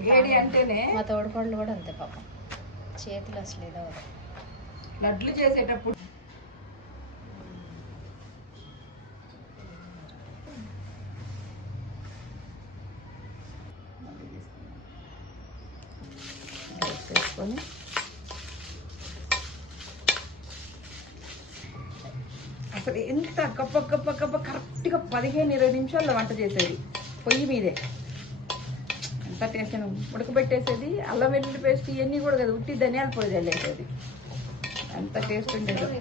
వేడి అంటేనే మా తోడుకోళ్ళు కూడా అంతే పాపం. చేతులు అసలు ఏదో లడ్లు చేసేటప్పుడు వేసుకొని అసలు ఎంత గప్ప గప్ప గప్ప కరెక్ట్గా పదిహేను ఇరవై నిమిషాల్లో వంట చేసేది. పొయ్యి మీదే. టేస్ట్ ఉడకబెట్టేసేది అల్లం వెల్లుల్లి పేస్ట్ ఇవన్నీ కూడా కదా ఉట్టి ధనియాల పొడి చల్లేసేది. ఎంత టేస్ట్ ఉండేది.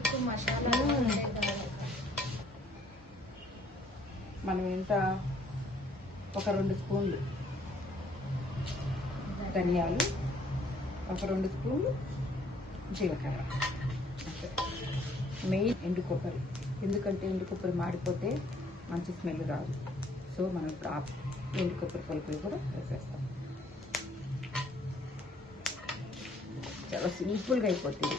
మనం ఎంత ఒక రెండు స్పూన్లు ధనియాలు ఒక రెండు స్పూన్లు జీలకర్ర. అంతే. మెయిన్ ఎండు కొబ్బరి. ఎందుకంటే ఎండు కొబ్బరి మాడిపోతే మంచి స్మెల్ రాదు. సో మనం ఇప్పుడు ఆ ఎండు కొబ్బరి పలుకులు కూడా వేసేస్తాం. చాలా సింపుల్గా అయిపోతుంది.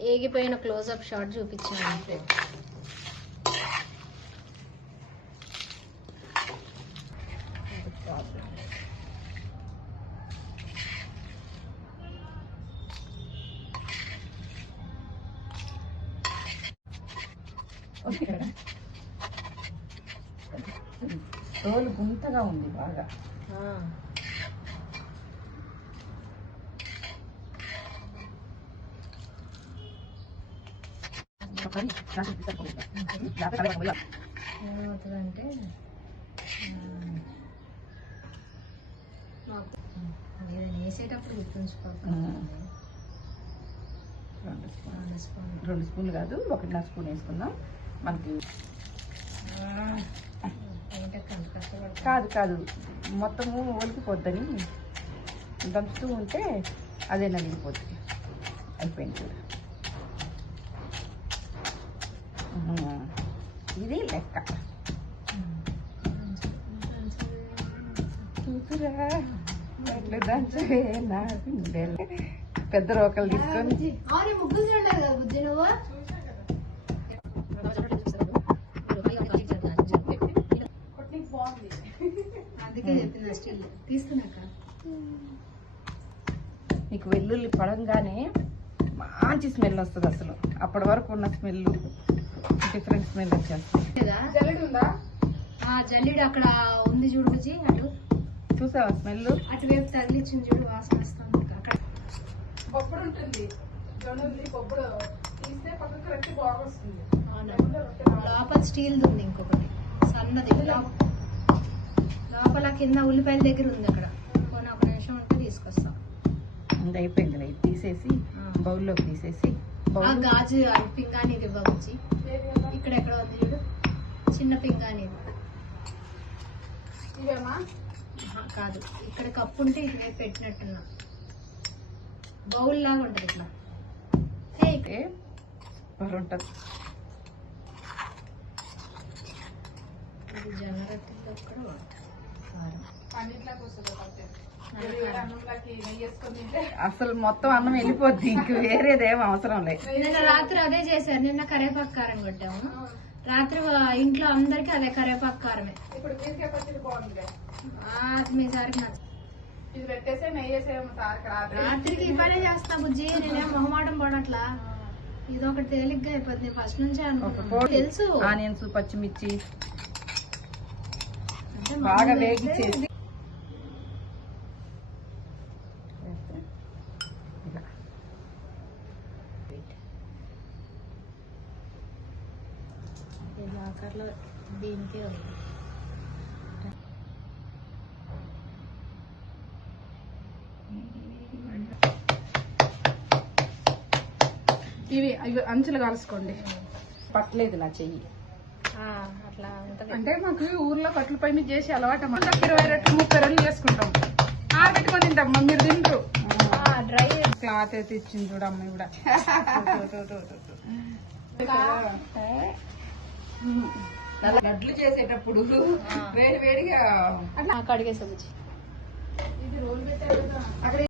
ఏగిపోయిన క్లోజ్అప్ షాట్ చూపించాను తోలు గుంతగా ఉంది బాగా. ఏమవుతుందంటే ఏదైనా వేసేటప్పుడు గుర్తుంచుకోవాలి రెండు స్పూన్. రెండు స్పూన్లు. కాదు ఒకటిన్నర స్పూన్ వేసుకుందాం. మనకి. కాదు కాదు. మొత్తము ఒలికిపోద్దని దంచుతూ ఉంటే అదే నలిగిపోతుంది అయిపోయింది చూడు. ఇది లెక్క. చూసురా ఎట్లా దంచవే? నా గుండెలు. పెద్ద రోకలు తీసుకొని. స్టిల్ తీసుకున్నాక? నీకు వెల్లుల్లి పడంగానే మంచి స్మెల్ వస్తుంది అసలు. అప్పటి వరకు ఉన్న స్మెల్ డిఫరెంట్ స్మెల్ వచ్చేస్తుంది. జల్లిడు అక్కడ ఉంది చూడు అటు. చూసావా స్మెల్ అటువైపు తగిలిచ్చింది చూడు వాసన వస్తుంది. అక్కడ. బొబ్బడు ఉంటుంది. బొబ్బడు. తీస్తే పక్కకు రెట్టి బాగా వస్తుంది? లోపల స్టీల్ ఉంది ఇంకొకటి. సన్నది. లోపల కింద ఉల్లిపాయల దగ్గర ఉంది అక్కడ. కొన్ని ఒక నిమిషం ఉంటే తీసుకొస్తాం. ఇది అయిపోయింది ఇది తీసేసి బౌల్లోకి తీసేసి ఆ గాజు అది పింగాణిది ఇవ్వచ్చు ఇక్కడ ఎక్కడ ఉంది చూడు. చిన్న పింగాణి ఇవేమా? కాదు. ఇక్కడ కప్పు ఉంటే ఇటువైపు పెట్టినట్టున్నా. బౌల్ లాగా ఉంటది ఇట్లా. అయితే ఉంటుంది. ఇది జొన్న రొట్టెల్లో కూడా వాడతారు అసలు మొత్తం అన్నం వెళ్ళిపోద్ది ఇంక వేరేదేం అవసరం లేదు. నిన్న రాత్రి అదే చేశారు నిన్న కరేపాకు కారం కొట్టాము. రాత్రి ఇంట్లో అందరికి అదే కరేపాకు కారమే. ఇప్పుడు మీ సారికి రాత్రికి ఇవ్వడే చేస్తా బుజ్జి నేనేం మొహమాటం పడట్లా? ఇది ఒకటి తేలిగ్గా అయిపోతుంది ఫస్ట్ నుంచే కోడి తెలుసు. ఆనియన్స్ పచ్చిమిర్చి బాగా వేగి చేసి ఆఖర్లో దీనికే ఉంది ఇవి ఇవి అంచులు కలుసుకోండి పట్టలేదు నా చెయ్యి. అట్లా ఉంటది. అంటే మాకు ఊర్లో కట్ల పై మీద చేసి అలవాటు అమ్మ ఇరవై రెట్లు ముప్పై రెట్లు చేసుకుంటాం. ఆరబెట్టుకొని తింటాం మీరు తింటారు డ్రై. క్లాత్ అయితే ఇచ్చింది చూడమ్మ కూడా లడ్లు చేసేటప్పుడు వేడి వేడిగా కడిగేసా బుజ్జి. ఇది రోల్ పెట్టారు కదా. అక్కడ